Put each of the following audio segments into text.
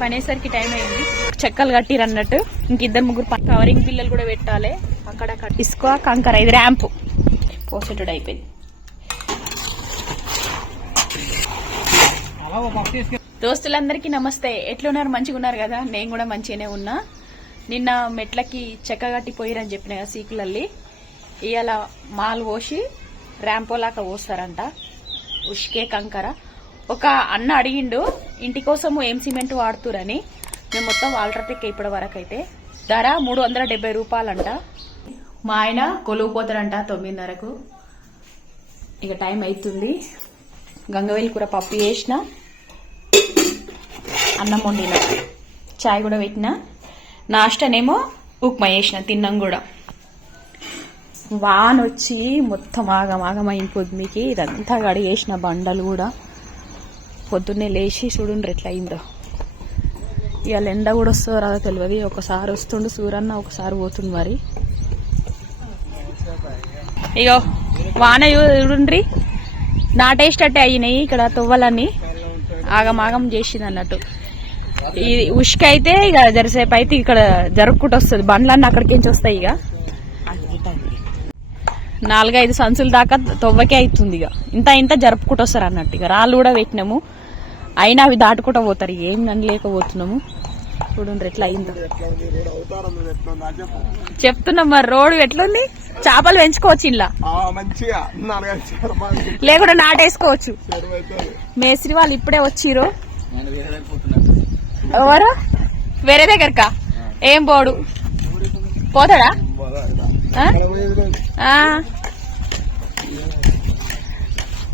పనేసరికి time అయింది. చెక్కలు కట్టిరు అన్నట్టు. ఇంకిద్దరు ముగ్గురు కవరింగ్ పిల్లలు కూడా పెట్టాలి. అక్కడ కట్- ఇసుకో కంకర ఇది ర్యాంప్ పోసేటోడు అయిపోయింది. దోస్తులందరికీ నమస్తే. ఎట్లున్నారు? మంచిగా ఉన్నారు కదా? నేను కూడా మంచిగానే ఉన్నా. నిన్న మెట్లకి చెక్క కట్టిపోయిరని చెప్పిన కదా సీకులల్లి. ఇవాళ మాల్ పోసి ర్యాంపోలాక పోస్తారంట. ఉష్కే కంకర. ఒక అన్న అడిగిండు ఇంటి కోసము ఏం సిమెంట్ వాడుతురని మేము మొత్తం ఆల్ట్రాటెక్ ఇప్పటి వరకు అయితే ధర మూడు వందల డెబ్బై రూపాయలంట. మా ఆయన కొలువుపోతారంట తొమ్మిదిన్నరకు. ఇక టైం అవుతుంది గంగవేలి కూర పప్పు చేసిన. అన్నం వండిన. చాయ్ కూడా పెట్టిన. నాష్టనేమో ఉప్మా చేసిన తిన్నాం కూడా. వాన వచ్చి మొత్తం ఆగం ఆగం అయిపోతుంది. ఇదంతా గడిగేసిన బండలు కూడా. పొద్దున్నే లేచి చూడండి ఎట్లా అయిందో ఇవాళ ఎండ కూడా వస్తుందో రాదో తెలియదు ఒకసారి వస్తుండు సూరన్న ఒకసారి పోతుంది మరి. ఇగో వాన చూడండి నాటేసేటట్టే అయినాయి ఇక్కడ తువ్వలన్నీ. ఆగమాగం చేసింది అన్నట్టు. ఈ ఉష్క అయితే ఇక జరసేపు అయితే ఇక్కడ జరుపుకుంటూ వస్తుంది. బండ్లన్నీ అక్కడికి వస్తాయి ఇక నాలుగైదు సంచుల దాకా తొవ్వకే అవుతుంది ఇక ఇంత ఇంత జరుపుకుంటూ వస్తారు అన్నట్టు ఇక రాళ్ళు కూడా పెట్టినాము. అయినా అవి దాటుకుంటూ పోతారు. ఏం లేకపోతున్నాము. చూడండి ఎట్లా అయిందో. చెప్తున్నాం మరి రోడ్డు ఎట్లుంది? చేపలు పెంచుకోవచ్చు ఇలా. లేకుండా నాటేసుకోవచ్చు. మేస్త్రి వాళ్ళు ఇప్పుడే వచ్చిర్రు. ఎవరు? వేరే దగ్గరకా? ఏం పోడు? పోతాడా.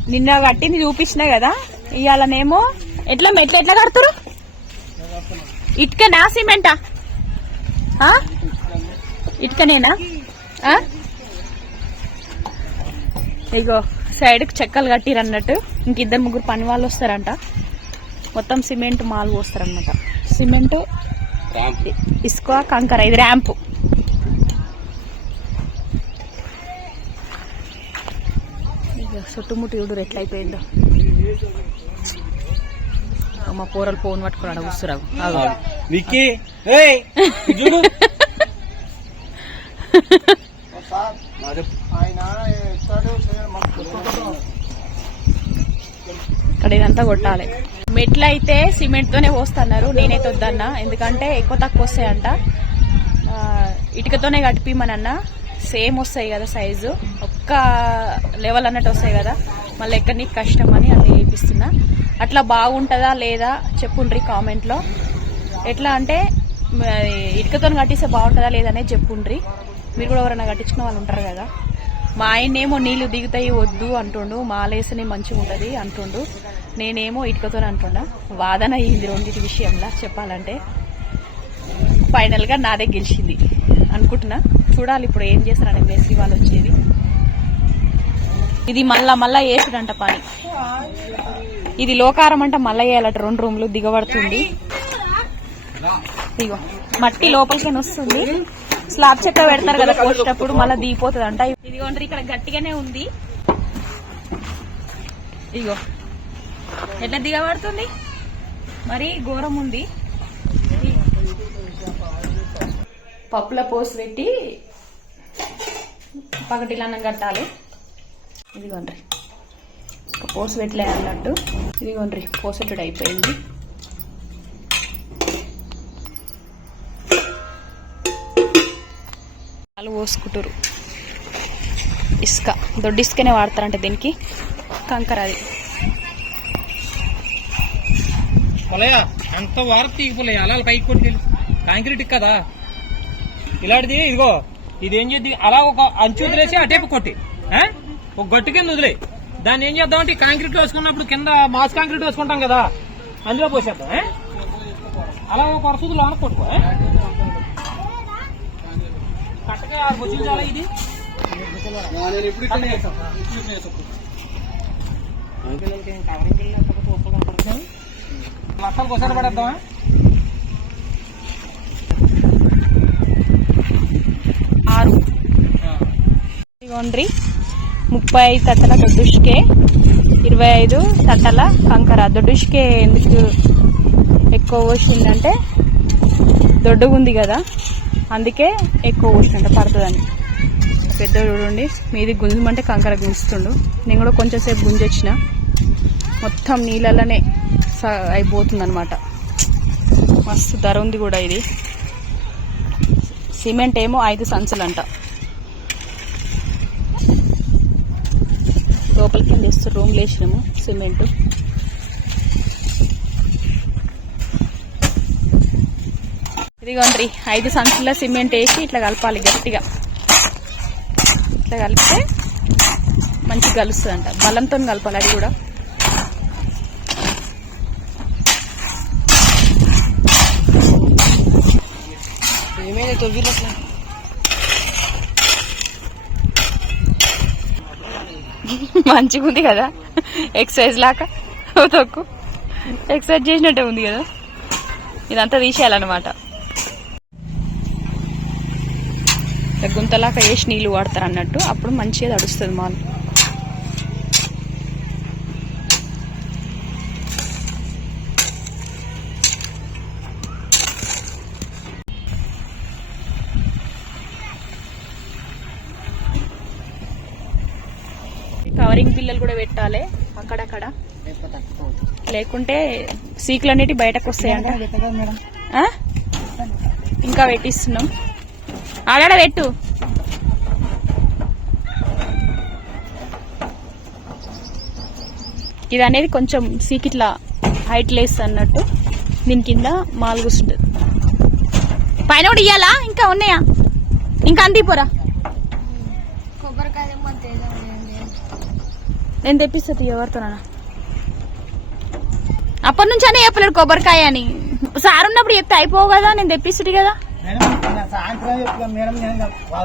నిన్న కట్టింది చూపించిన కదా. ఇవాళనేమో ఎట్లా మెట్లు ఎట్లా కడుతురు? ఇటుకనా సిమెంటా? ఇటుకనేనా? ఇగో సైడ్కి చెక్కలు కట్టిరు అన్నట్టు ఇంక ఇద్దరు ముగ్గురు పని వాళ్ళు వస్తారంట. మొత్తం సిమెంట్ మాలు పోస్తారన్నమాట సిమెంట్ ఇసుక కంకర ఇది ర్యాంపు. ఇక చుట్టుముట్టు చూడు ఎట్లయిపోయిందో. మా కూరలు ఫోన్ పట్టుకుని అక్కడ కూర్చురావు. విక్కీ చూడు. ఇక్కడ ఇదంతా కొట్టాలి. మెట్లు అయితే సిమెంట్ తోనే పోస్తున్నారు నేనైతే వద్దన్నా. ఎందుకంటే ఎక్కువ తక్కువ వస్తాయంట. ఆ, ఇటుకతోనే కట్టిమనన్న సేమ్ వస్తాయి కదా సైజు. ఒక్క లెవెల్ అన్నట్టు వస్తాయి కదా. మళ్ళీ ఎక్కడ నీకు కష్టం అని అట్లా చేపిస్తున్నా అట్లా బాగుంటుందా లేదా చెప్పుండ్రి కామెంట్లో. ఎట్లా అంటే ఇటుకతో కట్టిస్తే బాగుంటుందా లేదా అనేది చెప్పుండ్రి. మీరు కూడా ఎవరైనా కట్టించుకున్న వాళ్ళు ఉంటారు కదా. మా ఆయనేమో నీళ్ళు దిగుతాయి వద్దు అంటుండు. మాలేసనే మంచిగా ఉంటుంది అంటుండు. నేనేమో ఇటుకతో అంటుండా. వాదన అయ్యింది రెండింటి విషయంలో చెప్పాలంటే. ఫైనల్గా నాదే గెలిచింది అనుకుంటున్నా. చూడాలి ఇప్పుడు ఏం చేస్తారని మేస్త్రి వాళ్ళు వచ్చేది. ఇది మళ్ళా మళ్ళా వేసుడంట పని. ఇది లోకారం అంటే మళ్ళా వేయాలట రెండు రూమ్లు దిగబడుతుంది. దిగో మట్టి లోపలికి వస్తుంది స్లాబ్ చెక్క పెడతారు కదా పోసేటప్పుడు మళ్ళీ దిగిపోతుంది అంట ఇదిగోండి ఇక్కడ గట్టిగానే ఉంది. ఇగో ఎట్లా దిగబడుతుంది? మరి ఘోరం ఉంది. పప్పుల పోసి పెట్టి పగటిలన్నం కట్టాలి. ఇదిగోండ్రి పోసిపెట్టలే పోసి పెట్టలే అన్నట్టు. ఇదిగోండ్రి పోసేటడు అయిపోయింది. వాళ్ళు పోసుకుంటారు ఇసుక. దొడ్డి ఇసుకనే వాడతారంట దీనికి. కంకర అది. పొలయ అంత వారకు తీగిపోలే అలా పైకి కొట్టి కాంక్రీట్ కదా. ఇలాంటిది ఇదిగో ఇది ఏం చేద్ది? అలా ఒక అంచు వదిలేసి అటేపు కొట్టి. ఒక గట్టు కింద వదిలే దాన్ని ఏం చేద్దాం అంటే కాంక్రీట్ వేసుకున్నప్పుడు కింద మాస్ కాంక్రీట్ వేసుకుంటాం కదా అందులో పోసేద్దాం? అలా ఒక వరుసలు లోన కొట్టుకో? కట్టగా ఆరు చాలా ఇది. లక్షలు కొసారి పడేద్దామా ఆరు. ముప్పై ఐదు తట్టల దొడ్డుష్కే ఇరవై ఐదు తట్టల కంకర. దొడ్డుష్కే ఎందుకు ఎక్కువ పోసిందంటే దొడ్డుగా ఉంది కదా అందుకే ఎక్కువ పోసినట్ట పడుతుందని. పెద్ద చూడండి మీది గుంజమంటే కంకర గుంజుతుండు. నేను కూడా కొంచెం సేపు గుంజొచ్చిన. మొత్తం నీళ్ళలోనే అయిపోతుంది అనమాట మస్తు ధర ఉంది కూడా ఇది. సిమెంట్ ఏమో ఐదు సంచులంట. లోపలికి చేస్తూ రూమ్ వేసినాము సిమెంట్. ఇదిగోండి ఐదు సంచుల సిమెంట్ వేసి ఇట్లా కలపాలి గట్టిగా. ఇట్లా కలిపితే మంచిగా కలుస్తుంది అంట బలంతో కలపాలి అది కూడా. ఏమైనా అట్లా. మంచిగా ఉంది కదా? ఎక్సర్సైజ్ లాగా? తొక్కు. ఎక్సర్సైజ్ చేసినట్టే ఉంది కదా? ఇదంతా తీసేయాలన్నమాట. ఇట్లా గుంతలాగా వేసి నీళ్ళు వాడతారు అన్నట్టు అప్పుడు మంచిగా తడుస్తుంది మాలు. పిల్లలు కూడా పెట్టాలి అక్కడక్కడ. లేకుంటే సీకులు అనేవి బయటకు వస్తాయంట? ఇంకా పెట్టిస్తున్నాం. ఆడాడ పెట్టు. ఇది అనేది కొంచెం సీకిట్లా హైట్ లేస్ అన్నట్టు. దీని కింద మాల్ కూర్చుంటుంది పైన కూడా ఇయ్యాలా? ఇంకా ఉన్నాయా? ఇంకా అందిపోరా నేను తెప్పిస్తుంది ఎవరితోనా అప్పటి నుంచి అనే చెప్పలేడు కొబ్బరికాయ అని. సార్ ఉన్నప్పుడు చెప్తే అయిపోవు కదా నేను తెప్పిస్తుంది కదా.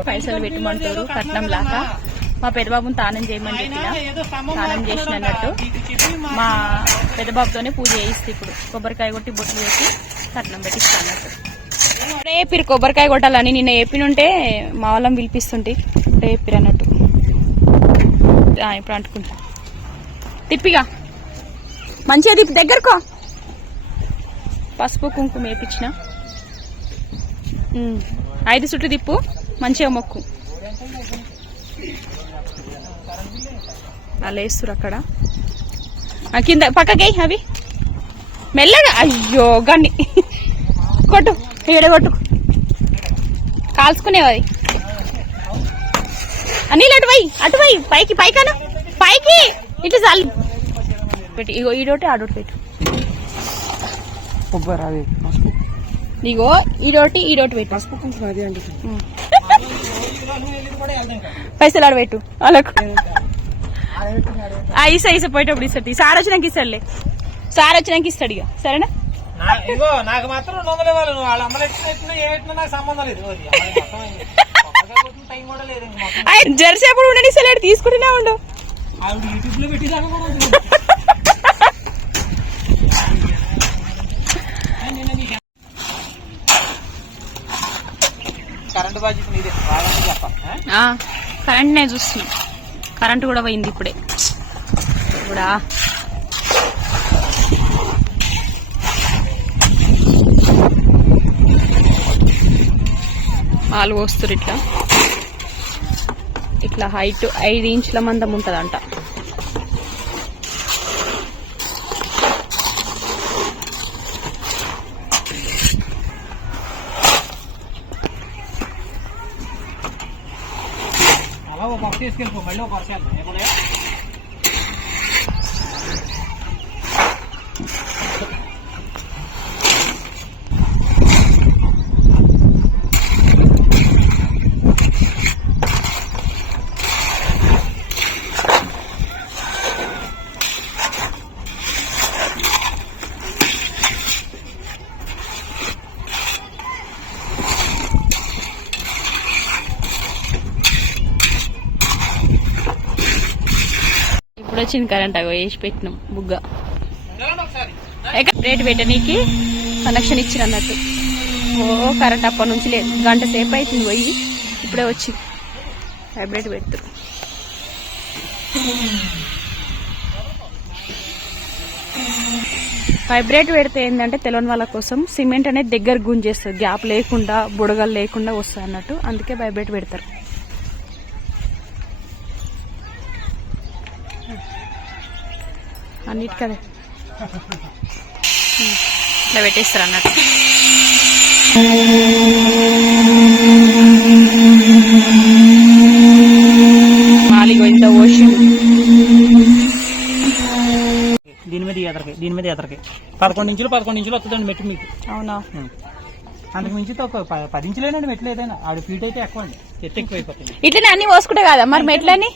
పైసలు పెట్టమంటారు కట్నం లాగా. మా పెద్దబాబుని తానం చేయమని చెప్పిన. స్నానం చేసిన అన్నట్టు. మా పెద్దబాబుతోనే పూజ చేయిస్తే ఇప్పుడు. కొబ్బరికాయ కొట్టి బొట్లు వేసి కట్నం పెట్టిస్తా అన్నట్టు. రేపిరు కొబ్బరికాయ కొట్టాలని? నిన్న ఏపినుంటే మా వాళ్ళం పిలిపిస్తుంటే. రేపిరు అన్నట్టు? ఇప్పుడు అంటుకుంటా. తిప్పిగా. మంచిగా తిప్పి దగ్గరకో పసుపు కుంకుమ వేపించిన. ఐదు చుట్టూ తిప్పు. మంచిగా మొక్కు. అలా వేస్తురు అక్కడ. కింద పక్కకి అవి. మెల్లగా. అయ్యో గండి కొట్టు. ఈడ కొట్టు. కాల్చుకునేవి అది. అనిల్ అటువై పోయి అటు పోయి. పైకి పైకను. పైకి. ఇట్లా చాలు. పెట్టి ఇగో ఈడోటి ఆడోటి పెట్టు. కొబ్బరి ఇగో ఈడోటి ఈడోటి పెట్టు. పసుపు కుంకుమ అది అండి ఉమ్. పైసలు ఆడ పెట్టు వాళ్ళకు. ఆ ఇసా ఇసా పోయేటప్పుడు ఇస్తాడు సార్ వచ్చినాక ఇస్తాడులే. సార్ వచ్చినాక ఇస్తాడు ఇక సరేనా? నాకు మాత్రం రెండు వందలు ఇవ్వాలి. నువ్వు వాళ్ళ అమ్మలు ఎట్లా ఎట్టినా ఏ నాకు సంబంధం లేదు. ఓ, ఇది అమ్మాయి మొత్తం అయింది. కొబ్బరికాయ కొట్టిన టైం కూడా లేదు ఇంక మొత్తం. ఆయన జెర్సేపుడు ఉండని ఇస్తలేడు తీసుకుంటూనే ఉండు. ఆవిడ కూడా. కరెంట్ బాధ్యత చెప్ప ఆ? కరెంట్ నేను చూస్తున్నా. కరెంట్ కూడా పోయింది ఇప్పుడే. కూడా పాలు పోస్తారు ఇట్లా. ఇట్లా హైట్ ఐదు ఇంచుల మందం ఉంటుందంట. ఒక తీసుకెళ్ళిపో మళ్ళీ ఒక పక్క వచ్చింది కరెంట్ అగో వేసి పెట్టినాం బుగ్గ. ఉండాలండి ఒకసారి పెట్టనీకి? కనెక్షన్ ఇచ్చిన అన్నట్టు ఓ కరెంట్ అప్పటి నుంచి లేదు. గంట సేపు అవుతుంది పోయి ఇప్పుడే వచ్చి హైబ్రిడ్ పెడతారు వైబ్రేట్ పెడితే ఏంటంటే తెలియని వాళ్ళ కోసం సిమెంట్ అనేది దగ్గర గుంజేస్తుంది. గ్యాప్ లేకుండా బుడగలు లేకుండా వస్తుంది అన్నట్టు అందుకే వైబ్రేట్ పెడతారు. అన్నిటికదే. ఇట్లా పెట్టేస్తారు అన్నట్టు. మాలిగో ఇంత ఓషన్. దీని మీద ఎదరకి దీని మీద ఎదరకి. పదకొండు ఇంచులు పదకొండు ఇంచులు వస్తుందండి మెట్టు మీకు. అవునా? అంతకు మించి ఒక ప- పది ఇంచులేనండి మెట్లు ఏదైనా. ఆడు ఫీట్ అయితే ఎక్కువ అండి. ఎత్తు ఎక్కువ అయిపోతుంది. ఇట్లనే అన్ని పోసుకుంటే కదా? మరి మెట్లని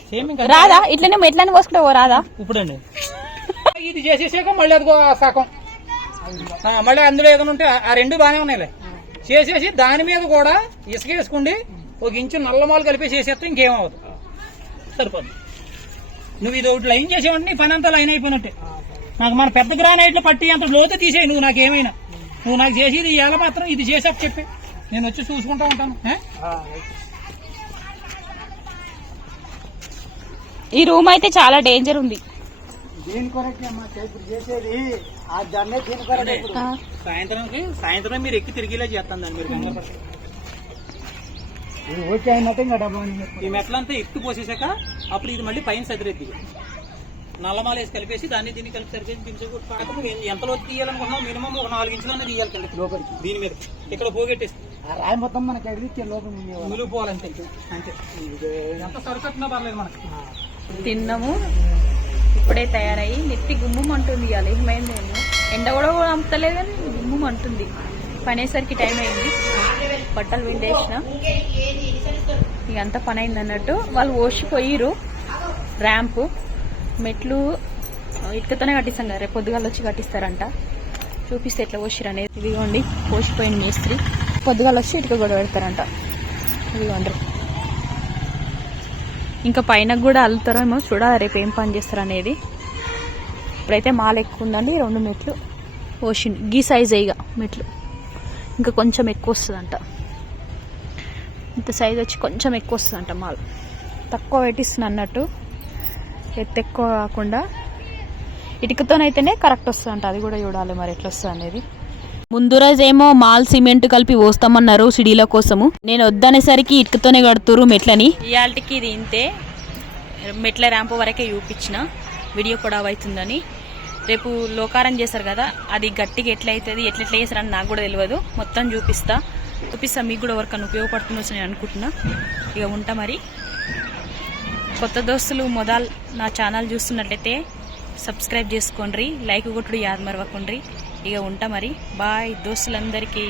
రాదా? ఇట్లనే మెట్లని పోసుకుంటే రాదా? ఇప్పుడండి. ఇది చేసేసాక మళ్ళీ అదిగో ఆ సగం మళ్ళీ అందులో ఏదైనా ఉంటే ఆ- రెండు బాగానే ఉన్నాయిలే. చేసేసి దాని మీద కూడా ఇసుక వేసుకోండి ఒక ఇంచు నల్లమాలు కలిపేసి వేసేస్తే ఇంకేం అవ్వదు. నువ్వు ఇది ఒకటి లైన్ చేసేవంటే నీ పని అంతా లైన్ అయిపోయినట్టే. నాకు మన పెద్ద గ్రానైట్లు పట్టి అంత లోతు తీసేయి నువ్వు నాకు ఏమైనా నువ్వు నాకు చేసేది ఇవాళ మాత్రం ఇది చేసాక చెప్పి. నేను వచ్చి చూసుకుంటా ఉంటాను. ఈ రూమ్ అయితే చాలా డేంజర్ ఉంది. దీని కొరకే అమ్మా ఇప్పుడు చేసేది ఆ దాన్నే దీని కొరకే ఇప్పుడు. సాయంత్రంకి సాయంత్రం మీరు ఎక్కి తిరిగేలా చేస్తాను దాన్ని మీరు. ఇది ఓకే అయినట్టు ఇంకా డబ్బు అని చెప్పు. ఈ మెట్లంతా ఎక్కువ పోసేసాక అప్పుడు ఇది మళ్ళీ పైన సదిరెద్ది నల్లమాల వేసి కలిపేసి దాన్ని దీన్ని కలిపి సరిచేసి దించకూడదు పాక నువ్వు ఎన్- ఎంత లోతు తీయాలనుకుంటున్నావు మినిమం ఒక నాలుగు ఇంచులనే తీయాలి లోపలికి. దీని మీద. ఇక్కడ పోగొట్టేసి ఆ రాయి మొత్తం మనకి అడిగితే లోపల. మునిగిపోవాలంతే. అంతే. ఎంత సరికట్టినా పర్లేదు మనకి. తిన్నాము. ఇప్పుడే తయారయ్యి నెత్తి గుమ్మం అంటుంది ఇవాళ. ఏమైందేమో ఎండ కూడా కూడా అమ్ముతలేదు కానీ గుమ్మం అంటుంది. పనేసరికి టైం అయింది. బట్టలు విండేసిన. ఇక అంతా పని అయింది అన్నట్టు. వాళ్ళు ఓసిపోయిరు ర్యాంపు మెట్లు ఇటుకతోనే కట్టిస్తాం కదా రేపు పొద్దుగాల వచ్చి కట్టిస్తారంట. చూపిస్తే ఎట్లా పోసిరు అనేది. ఇదిగోండి పోసిపోయిన మేస్త్రి. పొద్దుగాల వచ్చి ఇటుక కూడా పెడతారంట. ఇదిగోండి. ఇంకా పైన కూడా అల్లుతారేమో చూడాలి రేపు ఏం పని చేస్తారు అనేది. ఇప్పుడైతే మాల ఎక్కువ ఉందండి రెండు మెట్లు ఓషన్ గీ సైజ్ ఇక మెట్లు. ఇంకా కొంచెం ఎక్కువ వస్తుందంట. ఇంత సైజ్ వచ్చి కొంచెం ఎక్కువ వస్తుందంట మాల్. తక్కువ పెట్టిస్తుంది అన్నట్టు. ఎత్తు ఎక్కువ కాకుండా ఇటుకతోనైతేనే కరెక్ట్ వస్తుందంట అది కూడా చూడాలి మరి ఎట్లా వస్తుంది అనేది ముందు రోజేమో మాల్ సిమెంట్ కలిపి పోస్తామన్నారు సిడీల కోసము. నేను వద్దనేసరికి ఇటుకతోనే కడుతురు మెట్లని. ఇవాళకి ఇది ఇంతే. మెట్ల ర్యాంప్ వరకే చూపించిన. వీడియో కూడా అవుతుందని. రేపు లోకారం చేస్తారు కదా అది గట్టిగా ఎట్లయితుంది అవుతుంది ఎట్లా ఎట్లా చేస్తారని నాకు కూడా తెలియదు మొత్తం చూపిస్తా. చూపిస్తా మీకు కూడా ఎవరికన్నా ఉపయోగపడుతుందని నేను అనుకుంటున్నా. ఇక ఉంటా మరి. కొత్త దోస్తులు మొదలు నా ఛానల్ చూస్తున్నట్లయితే సబ్స్క్రైబ్ చేసుకోండి. లైక్ కొట్టుడు యాద్ మరవకుండ్రి ఇక ఉంటా మరి. బాయ్ దోస్తులందరికీ.